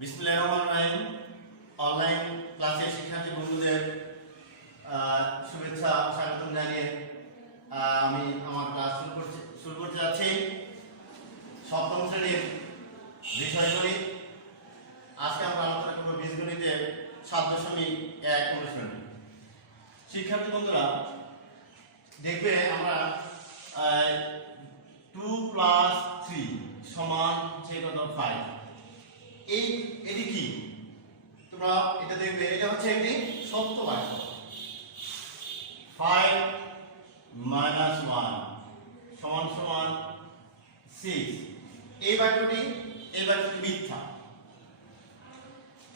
বিসমিল্লাহির রহমানির রহিম। অনলাইন ক্লাসে শিক্ষার্থী বন্ধুদের শুভেচ্ছা স্বাগতম জানিয়ে আমি আমার ক্লাস শুরু করতে যাচ্ছি। সপ্তম শ্রেণীর বিষয়গুলি আজকে আমরা আলোচনা করব বীজগণিতের 7.1 অনুশীলনী। শিক্ষার্থী বন্ধুরা দেখবে আমরা 2 + 3 সমান কত 5। এটি কি তোমরা এটা দেখবে, এটা হচ্ছে একটি সত্য বাক্য। 5 - 1 সমান সমান 6। এই বাক্যটি মিথ্যা।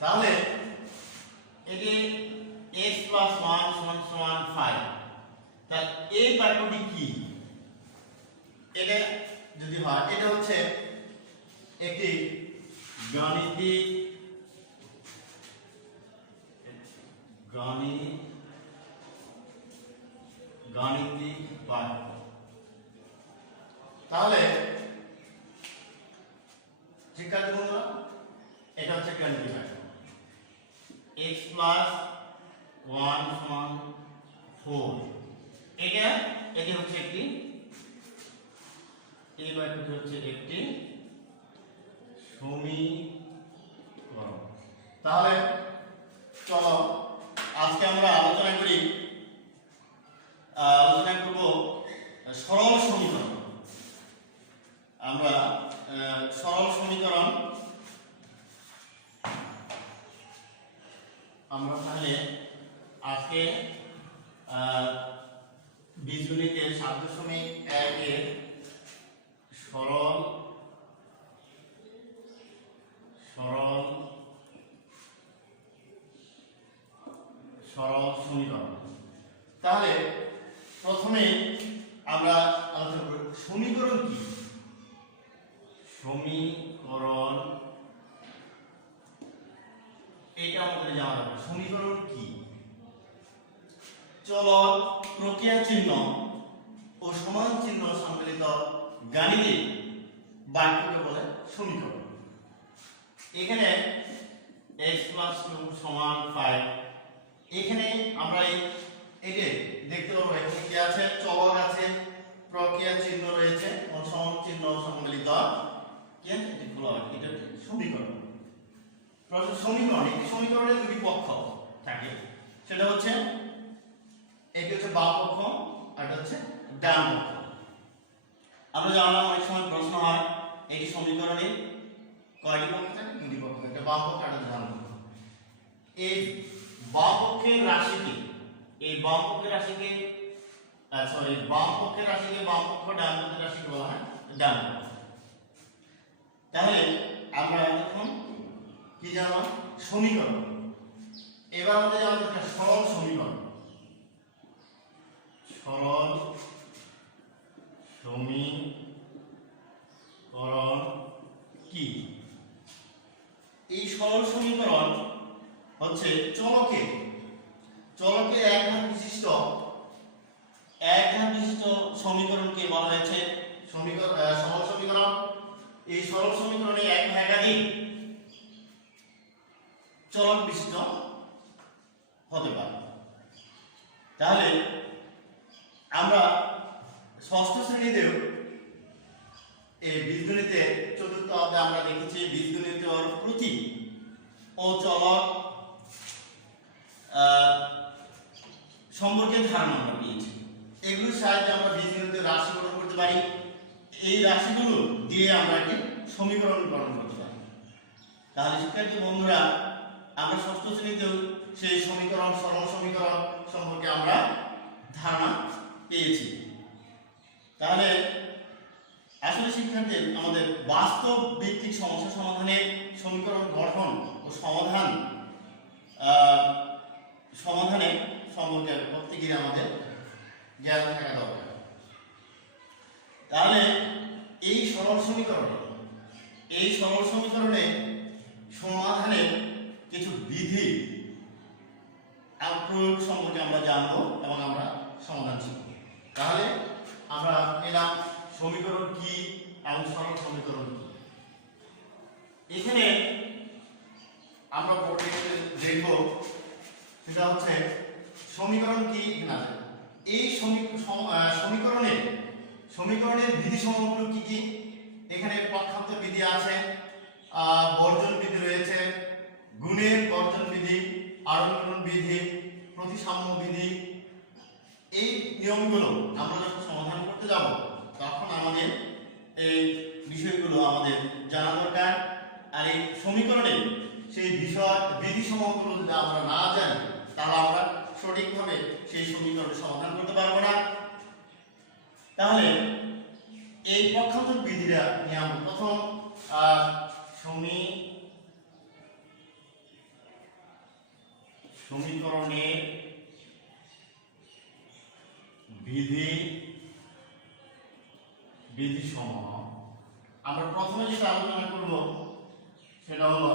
তাহলে এটি x + 1 = 5। তাহলে এই বাক্যটি কি? এটা যদি হয়, এটা হচ্ছে একটি গাণিতিক বাক্য। তাহলে শিক্ষার্থী বন্ধুরা এটা হচ্ছে গাণিতিক বাক্য। x + 1 = 4। এটি হচ্ছে একটি, এই বাক্যটি হচ্ছে একটি সমীকরণ। তাহলে চলো আজকে আমরা আলোচনা করব সরল সমীকরণ। আমরা সরল সমীকরণ তাহলে আজকে বীজগণিতের 7.1 এর সরল সমীকরণ। তাহলে প্রথমে আমরা আলোচনা করব সমীকরণ কি। সমীকরণ এটা আমাদের জানা দরকার। সমীকরণ কি? চলক, প্রক্রিয়া চিহ্ন ও সমান চিহ্ন সম্মিলিত গাণিতিক বাক্যকে বলে সমীকরণ। এখানে x + 2 = 5। এখানে আমরা এটা দেখতে পাবো, এখানে কি আছে? চলক আছে, প্রক্রিয়া চিহ্ন রয়েছে ও সমান চিহ্ন সম্মিলিত কি আছে? এটি বলা হয় এটা সমীকরণ। একটি সমীকরণের দুটি পক্ষ থাকে, সেটা হচ্ছে এটি হচ্ছে বাম পক্ষ আর এটা হচ্ছে ডান পক্ষ। আমরা জানলাম অনেক সময় প্রশ্ন হয় একটি সমীকরণে কয়টি পক্ষ থাকে? দুটি পক্ষ থাকে, একটা বাম পক্ষ আর একটা ডান পক্ষ। এই বাম পক্ষের রাশিকে বাম পক্ষের রাশিকে বাম পক্ষ, ডান পক্ষের রাশিকে বলা হয় ডান পক্ষ। তাহলে আমরা এখন কি জানলাম? সমীকরণ। এবার আমাদের জানতে হবে সরল সমীকরণ। সরল সমীকরণ কি? এই সরল সমীকরণ হচ্ছে চলকে এক ধাপ বিশিষ্ট সমীকরণকে বলা হয়েছে সরল সমীকরণ। এই সরল সমীকরণে এক বা একাধিক চলক বিশিষ্ট হতে পারে। তাহলে আমরা ষষ্ঠ শ্রেণীতেও এই বীজগণিতে 4র্থ অধ্যায়ে আমরা দেখেছি বীজগণিতের প্রতীক ও চলক সম্পর্কে ধারণা আমরা পেয়েছি। এগুলোর সাহায্যে আমরা বীজগণিতের রাশি গঠন করতে পারি। এই রাশিগুলো দিয়ে আমরা একটি সমীকরণ গঠন করতে পারি। তাহলে শিক্ষার্থী বন্ধুরা আমরা ষষ্ঠ শ্রেণীতেও সেই সরল সমীকরণ সম্পর্কে আমরা ধারণা পেয়েছি। তাহলে আসলে শিক্ষার্থী আমাদের বাস্তব ভিত্তিক সমস্যা সমাধানের সমীকরণ গঠন ও সমাধানের সম্পর্কে প্রত্যেকেরই আমাদের জ্ঞান থাকা দরকার। তাহলে এই সরল সমীকরণে সমাধানের কিছু বিধি প্রয়োগ সম্পর্কে আমরা জানবো এবং আমরা সমাধান শিখব। তাহলে আমরা এলাম সমীকরণ কি এবং সরল সমীকরণ কি। এখানে আমরা বোর্ডে দেখব সেটা হচ্ছে সমীকরণ কি না। এই সমীকরণের বিধি সমূহগুলো কি কি? এখানে পক্ষান্তর বিধি আছে, বর্জন বিধি রয়েছে, গুণের বর্জন বিধি, আরোহণ বিধি, প্রতিসাম্য বিধি। এই নিয়মগুলো আমরা যখন সমাধান করতে যাব তখন আমাদের এই বিষয়গুলো আমাদের জানা দরকার। আর এই সমীকরণে সেই বিষয় বিধি সমূহগুলো যদি আমরা না জানি তাহলে আমরা সঠিকভাবে সেই সমীকরণ সমাধান করতে পারবো না। তাহলে এই পক্ষান্তর বিধিটা নিয়ে আমরা প্রথম সমীকরণের বিধি সমূহ আমরা প্রথমে যেটা আলোচনা করব সেটা হলো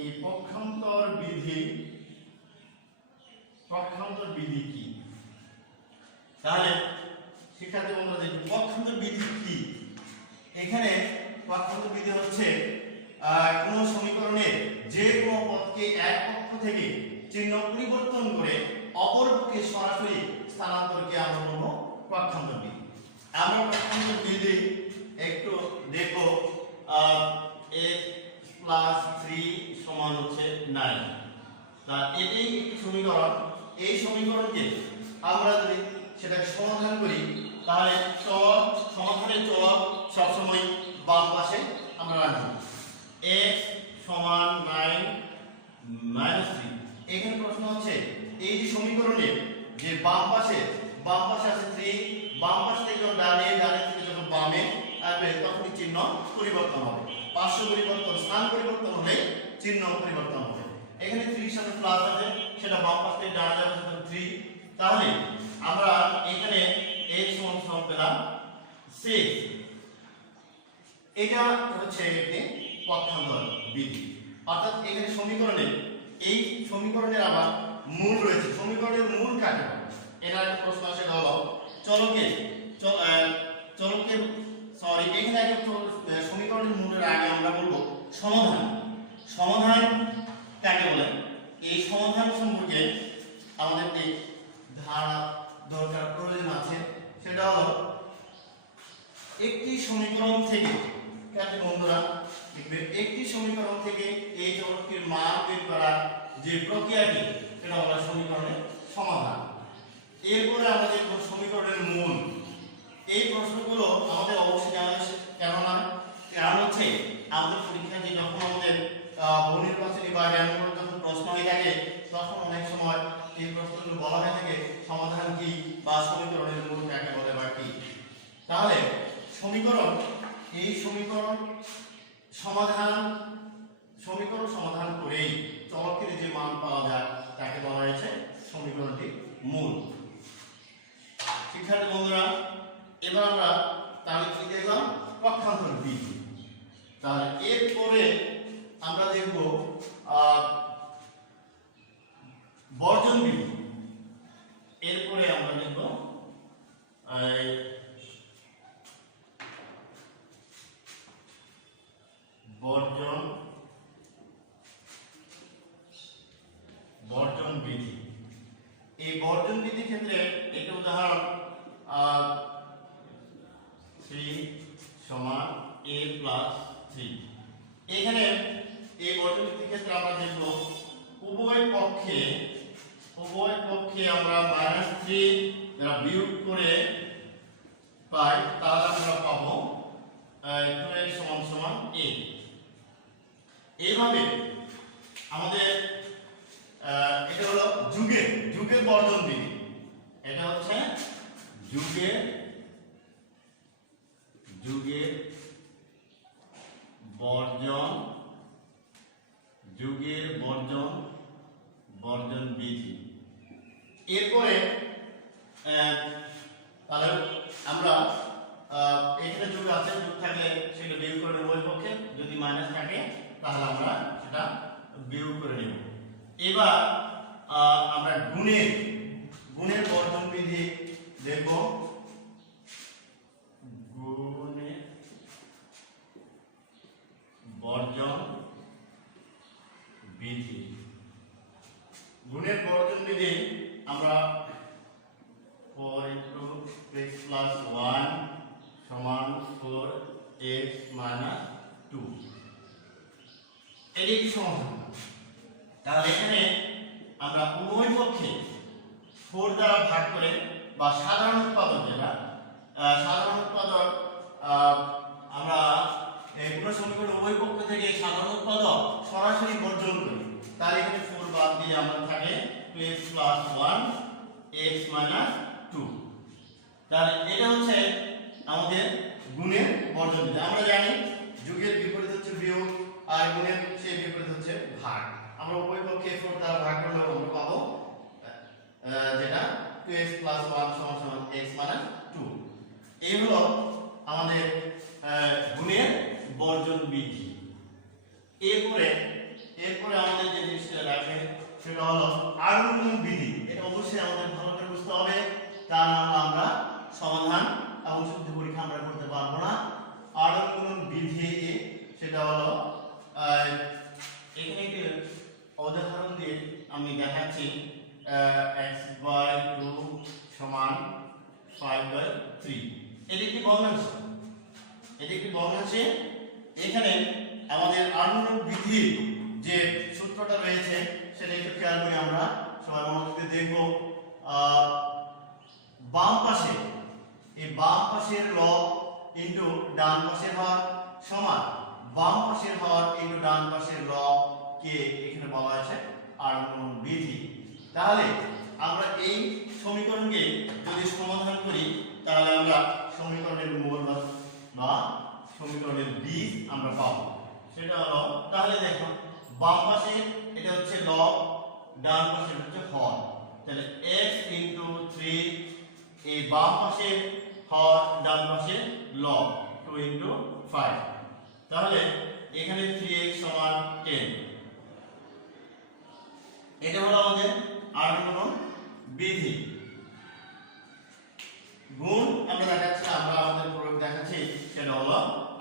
এই পক্ষান্তর বিধি কি। তাহলে শিক্ষার্থী বন্ধুরা দেখুন পক্ষান্তর বিধি কি। এখানে পক্ষান্তর বিধি হচ্ছে কোন সমীকরণের যে কোনো পদকে এক পক্ষ থেকে চিহ্ন পরিবর্তন করে অপর পক্ষে সরাসরি স্থানান্তরকে আমরা বলবো পক্ষান্তর বিধি। আমরা পক্ষান্তর বিধি একটু দেখব। x + 3 সমান হচ্ছে 9। তা এটাই একটি সমীকরণ। এই সমীকরণকে আমরা যদি সেটাকে সমাধান করি তাহলে সমাধানের চল সবসময় বাম পাশে আমরা রাখবো। x সমান 9 - 3। এখানে প্রশ্ন হচ্ছে এই যে সমীকরণের যে বাম পাশে আছে 3, বাম পাশ থেকে যখন ডানে থেকে যখন বামে আসবে তখন চিহ্ন পরিবর্তন হবে। পার্শ্ব পরিবর্তন, স্থান পরিবর্তন হলে চিহ্ন পরিবর্তন হবে। এখানে 3 এর সাথে প্লাস আছে, সেটা বাম পাশ থেকে ডানে যাবে সেটা 3। তাহলে আমরা এখানে x সমান পেলাম 6। এটা হচ্ছে একটি পক্ষান্তর বিধি। অর্থাৎ এখানে এই সমীকরণের আবার মূল রয়েছে। সমীকরণের মূল কাকে বলে? এর একটা প্রশ্ন আসে হলো এখানে একটা সমীকরণের মূলের আগে আমরা বলবো সমাধান। সমাধান কাকে বলে? এই সমাধান সম্পর্কে আমাদের একটি ধারণা দরকার প্রয়োজন আছে। সেটা হলো একটি সমীকরণ থেকে বন্ধুরা দেখবে একটি সমীকরণ থেকে এই চলকটির মান বের করার যে প্রক্রিয়াটি সেটা হলো সমীকরণের সমাধান। এরপরে আমরা দেখব সমীকরণের মূল। এই প্রশ্নগুলো আমাদের অবশ্যই জানা কারণ হচ্ছে আমাদের পরীক্ষায় যে যখন আমাদের বহুনির্বাচনী বা জ্ঞানমূলক যখন প্রশ্ন হয়ে থাকে তখন অনেক সময় এই প্রশ্নগুলো বলা হয়ে থাকে সমাধান কি বা সমীকরণের মূল কাকে বলে বা কি। তাহলে সমীকরণ সমাধান করেই চলকের যে মান পাওয়া যায় তাকে বলা হয়েছে সমীকরণটি মূল। শিক্ষার্থী বন্ধুরা এবার আমরা তাহলে কি দেখলাম? পক্ষান্তর বিধি। তাহলে এরপরে আমরা দেখব বর্জন বিধি। এরপরে আমরা দেখব বর্জন বিধি। এই বর্জন বিধির ক্ষেত্রে একটি উদাহরণ 3 সমান a + 3। এখানে এই বর্জন বিধির ক্ষেত্রে আমরা দেখব উভয় পক্ষে আমরা -3 দ্বারা বিয়োগ করে পাই, তাহলে আমরা পাবো 2a সমান a। এইভাবে আমাদের এটা হলো যুগের বর্জন বিধি। এটা হচ্ছে যুগের বর্জন বিধি। এরপরে তাহলে আমরা এখানে যোগ আছে, যোগ থাকলে সেটা বিয়োগ করে নেব উভয় পক্ষে, যদি মাইনাস থাকে তাহলে আমরা সেটা বিয়োগ করে নেব। এবার আমরা গুণের বর্জন বিধি দেখব। গুণের বর্জন প্লাস 1 সমান 4x মাইনাস 2। এটি একটি সমাধান। তাহলে এখানে আমরা উভয় পক্ষে 4 দ্বারা ভাগ করে বা সাধারণ উৎপাদক যেটা সাধারণ উৎপাদক আমরা এই পুরো সমীকরণ উভয় পক্ষ থেকে সাধারণ উৎপাদক সরাসরি বর্জন করি। তাহলে এখানে 4 বাদ দিয়ে আমরা থাকে 2x প্লাস 1 x মাইনাস 2। তাহলে এটা হচ্ছে আমাদের গুণের বর্জন বিধি। আমরা জানি যোগের বিপরীত হচ্ছে বিয়োগ আর গুণের সেই বিপরীত হচ্ছে ভাগ। আমরা উভয় পক্ষে 4 দ্বারা ভাগ করলে আমরা পাবো যেটা 2x প্লাস 1 সমান সমান x মাইনাস 2। এই হলো আমাদের গুণের বর্জন বিধি। এরপরে আমাদের যে জিনিসটা রাখে সেটা হলো আরোহণ বিধি। এটা অবশ্যই আমাদের ভালো করে বুঝতে হবে, তা না হলে আমরা সমাধান এবং শুদ্ধ পরীক্ষা আমরা করতে পারবো না। আরোহণ বিধি সেটা হলো এখানে একটি উদাহরণ দিয়ে আমি দেখাচ্ছি x/2 সমান 5/3। এটি একটি ভগ্নাংশে এখানে আমাদের আরোহণ বিধির যে সূত্রটা রয়েছে সেটা একটু খেয়াল করে আমরা সবাই মনোযোগ দিয়ে দেখব। বাম পাশে এই বাম পাশের লব ইনটু ডান পাশের হর সমান বাম পাশের হর ইনটু ডান পাশের লব কে এখানে বলা হয়েছে আরোহণ বিধি। তাহলে আমরা এই সমীকরণকে যদি সমাধান করি তাহলে আমরা সমীকরণের মূল বা সমীকরণের বীজ আমরা পাবো। সেটা হলো, তাহলে দেখো বাম পাশে এটা হচ্ছে লব, ডান পাশে হচ্ছে হর। তাহলে x ইনটু 3 এই বাম পাশে হর, ডান পাশে লব 2 ইনটু 5। তাহলে এখানে 3x সমান 10। এটা হলো আমাদের আরোহণ বিধি। গুণ আমরা দেখাচ্ছি, আমরা আমাদের প্রয়োগ দেখাচ্ছি, সেটা হলো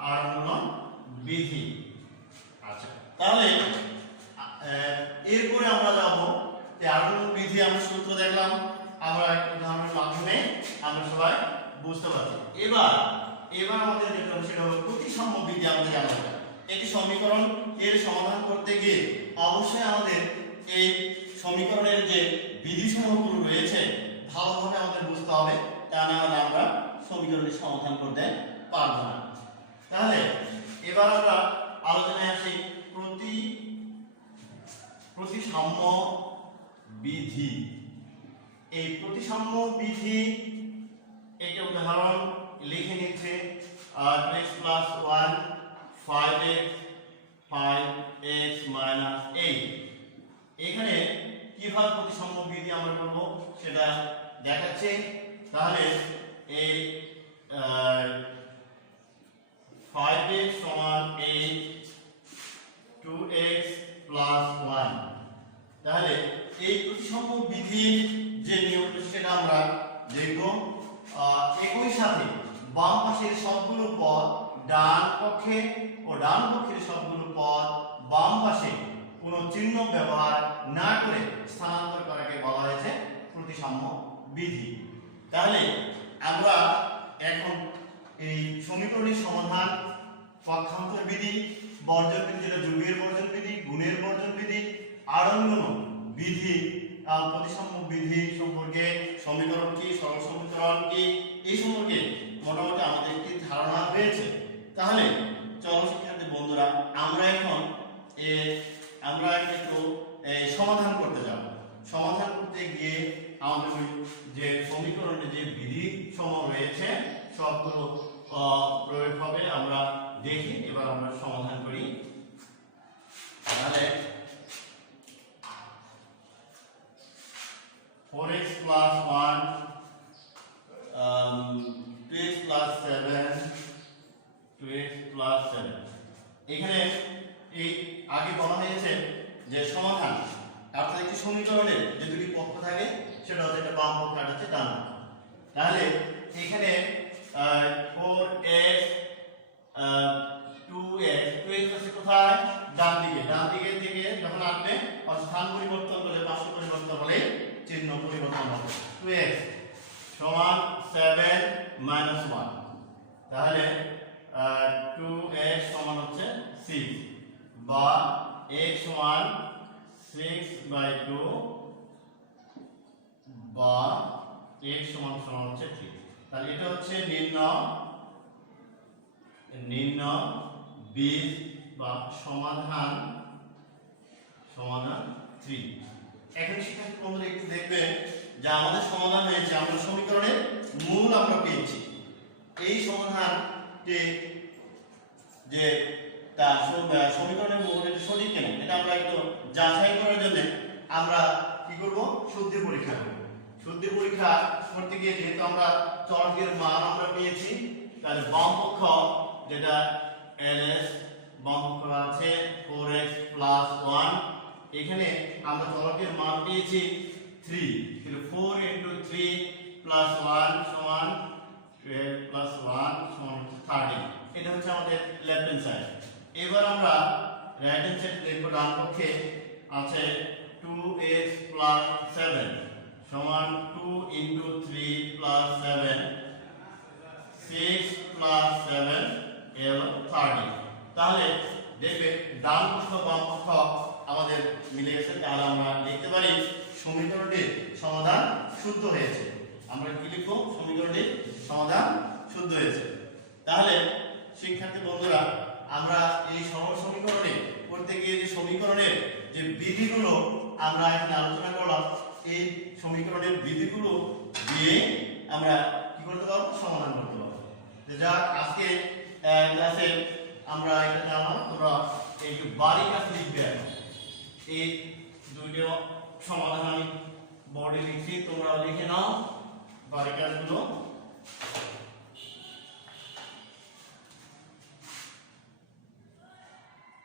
আরোহণ বিধি। আচ্ছা, তাহলে এরপরে আমরা যাব যে আরোহণ বিধি আমরা সূত্র দেখলাম, আমরা একটা উদাহরণের মাধ্যমে আমরা সবাই বুঝতে পারছি। এবার আমাদের যেটা সেটা হলো প্রতিসাম্য বিধি আমাদের জানা দরকার। একটি সমীকরণ এর সমাধান করতে গিয়ে অবশ্যই আমাদের এই সমীকরণের যে বিধিসমূহগুলো রয়েছে ভালোভাবে আমাদের বুঝতে হবে, তা না হলে আমরা সমীকরণের সমাধান করতে পারবো না। তাহলে এবার আমরা আলোচনায় আসি প্রতিসাম্য বিধি। এই প্রতিসাম্য বিধি একটা উদাহরণ লিখে নিচ্ছে 2x প্লাস 1 5x মাইনাস 8। এখানে কিভাবে প্রতিসাম্য বিধি আমরা করব সেটা দেখাচ্ছে। তাহলে এই 5x সমান 8 2x প্লাস 1। তাহলে এই প্রতিসাম্য বিধির যে নিয়মটা সেটা আমরা দেখব। একই সাথে বাম পাশের সবগুলো পদ ডান পক্ষে ও ডান পক্ষের সবগুলো পদ বাম পাশে কোনো চিহ্ন ব্যবহার না করে স্থানান্তর করাকে বলা হয়েছে প্রতিসাম্য বিধি। তাহলে আমরা এখন এই সমীকরণের সমাধান, পক্ষান্তর বিধি, বর্জন বিধি যেটা যোগের বর্জন বিধি, গুণের বর্জন বিধি, আরোহণ বিধি, প্রতিসাম্য বিধি সম্পর্কে, সমীকরণ কি, সরল সমীকরণ কি, এই সম্পর্কে মোটামুটি আমাদের একটি ধারণা হয়েছে। তাহলে চলো শিক্ষার্থী বন্ধুরা, আমরা এখন একটু সমাধান করতে যাব। সমাধান করতে গিয়ে আমাদের যে সমীকরণের যে বিধি সমূহ রয়েছে সবগুলো প্রয়োগ হবে। আমরা দেখি, এবার আমরা সমাধান করি। তাহলে 4x plus 1 2x plus 7 2x plus 7। এখানে এই আগে বলা হয়েছে যে সমাধান অর্থাৎ একটি সমীকরণের যে দুটি পক্ষ থাকে সেটা হচ্ছে একটা বাম পক্ষ আর হচ্ছে ডান পক্ষ। তাহলে এখানে 4x 2x আছে কোথায়? ডান দিকে থেকে 7 মাইনাস 1, তাহলে 2x সমান হচ্ছে 6 বা x সমান 6/2 বা x সমান হচ্ছে 3। তাহলে এটা হচ্ছে নিম্ন বীজ বা সমাধান 3। এখন শিক্ষার্থী বন্ধুরা একটু দেখবেন যে আমাদের সমাধান হয়েছে, আমরা সমীকরণের মূল আমরা পেয়েছি। এই সমাধানটি যে তার সমীকরণের মূল এটা সঠিক কিনা এটা আমরা একটু যাচাই করার জন্য আমরা কি করব, শুদ্ধি পরীক্ষা করব। শুদ্ধি পরীক্ষা করতে গিয়ে যেহেতু আমরা চলকের মান আমরা পেয়েছি, তাহলে বাম পক্ষ যেটা ls বাম পক্ষ আছে 4x + 1, এখানে আমরা চলকের মান পেয়েছি 3, তাহলে 4 * 3 + 1 সমান 12 + 1 সমান 30। এটা হচ্ছে আমাদের লেফট হ্যান্ড সাইড। এবার আমরা রাইট হ্যান্ড সাইড দেখব। ডান পক্ষে আছে 2x + 7 সমান 2 * 3 + 7, 6 + 7 30। তাহলে দেখবে ডান পক্ষ বাম পক্ষ আমাদের মিলে গেছে। তাহলে আমরা লিখতে পারি সমীকরণটির সমাধান শুদ্ধ হয়েছে। আমরা কি লিখব, সমীকরণটির সমাধান শুদ্ধ হয়েছে। তাহলে শিক্ষার্থী বন্ধুরা, আমরা এই সরল সমীকরণে করতে গিয়ে যে সমীকরণের যে বিধিগুলো আমরা এখানে আলোচনা করলাম, এই সমীকরণের বিধিগুলো দিয়ে আমরা কি করতে পারবো, সমাধান করতে পারবো। যা আজকে ক্লাসে আমরা এটা জানলাম। তোমরা একটু বাড়ি কাছে লিখবে। এই দুইটা সমাধান আমি বোর্ডে লিখছি, তোমরা লিখে নাও বাড়ি কাজগুলো।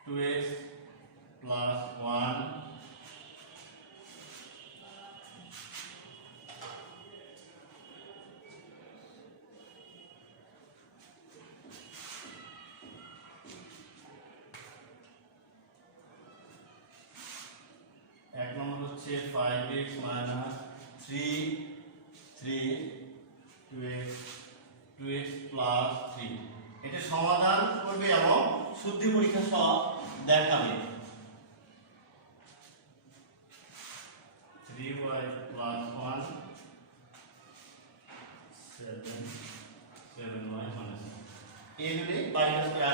টু এক্স প্লাস 1 এক নম্বর হচ্ছে 5x - 3 2x + 3। এটা সমাধান করবে এবং শুদ্ধি পরীক্ষা সহ দেখাবে। 3y + 1 7y - 1। এই দুটি বাড়ি কাজ করে